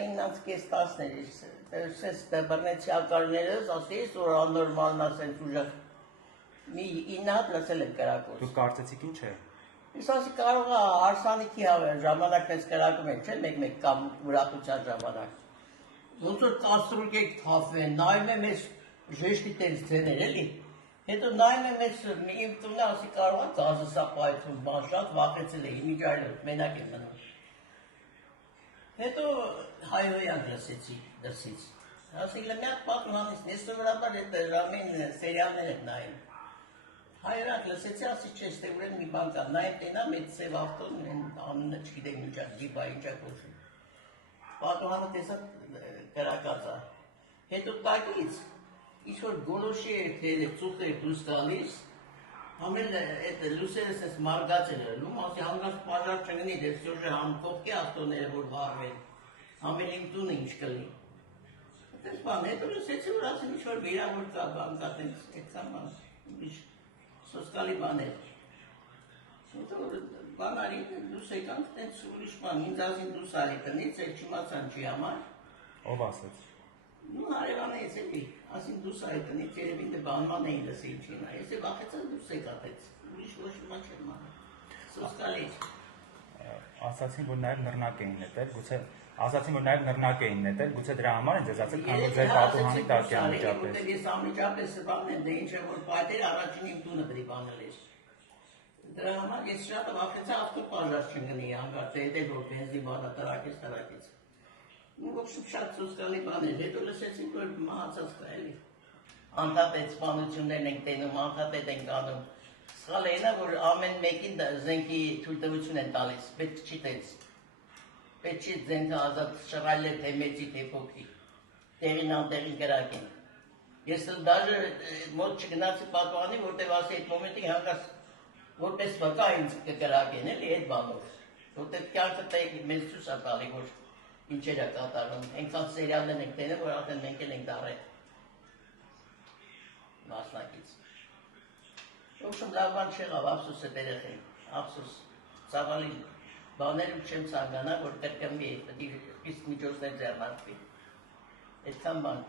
իննանց կես 10-ներից, սենց բռնեցի ակարներս, ասես, որ անորմալն ասենց ուժեղ, մի 9 հատ լսել եմ կրակոց։ Դուք կարծեցիք ինչ է։ Ես ասի կարող է հարսանիքի ժամանակ ես կրակում են, չէ, մեկ-մեկ կամ ուրախության ժամանակ։ Ոնց որ կաստրուկ եք թափվեն, նայում եմ ես ժեշտի տենց ձեներ, էլի։ Հետո նայում եմ ես իմ տունը, ասի կարող է գազը սա պայթում, բան շատ վախեցել էի, միջայլոց, մենակ եմ մնում։ Հետո հայհոյանք լսեցի դրսից։ Ասի մի հատ պատում հանես, ես սովորաբար այդ ժամին սերիալներ եմ նայում։ Հայհոյանք լսեցի, ասի չէ, ստե ուրեն մի բան կա, նայեմ տենա մեծ սև ավտոն, անունը չգիտեմ ինչա, ջիպա ինչա կոչվում։ Պատուհանը տեսա կրակած է։ Հետո տակից ինչ-որ գոլոշի էր թերը, ծուխ էր դուրս տալիս, համել այդ լուսերս ես մարգացել էր, լում ասի հանգած պաժար չգնի, դες ուժը համ կողքի ավտոները որ վարվեն, համել իմ տունը ինչ կլի։ Այդպես բան, հետո լսեցի, որ ասեմ ինչ-որ վիրավոր կա, բան կա, այդքան բան, սոսկալի բան էր։ Հետո բան արի, դուս եկանք, տենց ուրիշ բան, ինձ ասին դուս արի տնից, էլ չիմացան չի համար։ Ով ասեց։ Նու հարևանը ես էլի, ասին դուս արի տնից, երևին դե բանման էին լսի ինչին, ես է վախեցան դուս եկատեց, ուրիշ ոչ մա չեմ ման, սոսկալի էր։ Ասացին, որ նաև նռնակ էին նետել, գուցե ասացին, որ նաև նռնակ էին նետել, գուցե դրա համար են ձեզ ասել, քանի որ ձեր պատուհանի տակ է անմիջապես։ Ես անմիջապես բանն եմ, դե ինչ է որ պայթեր առաջին իմ տունը պետք է բանել էր։ Դրա համար ես շատ վախեցա ավտոպաժար չընկնի հանգարց, հետո որ բենզին բանը տրակեց։ Ու ոբշում շատ սոսկալի բան էր, հետո լսեցինք, որ մահացած կա էլի։ Անդադետ սպանություններն ենք տենում, անդադետ ենք անում։ Սխալ էնա, որ ամեն մեկին զենքի թույլտվություն են տալիս, պետք չի տենց։ Պետք չի զենքը ազատ շռայլել թե մեծի, թե փոքրի։ Տեղին անտեղին կրակեն։ Ես դաժե մոտ չգնացի պատուհանի, որտեղ ասի այդ մոմենտին հանգած որպես վկա ինձ կկրակեն էլի այդ բանով, որտեղ կյանքը մեզ ցույց է տալի, որ ինչեր է կատարում, այնքան սերիալներ ենք տենում, որ արդեն մենք էլ ենք դարել մասնակից։ Ոբշում լավ բան չեղավ, ափսոս է երեխային, ափսոս, ցավալի բաներում չեմ ցանկանա, որ կրկնվի, պետք է իսկ միջոցներ ձեռնարկվի, այդքան բան։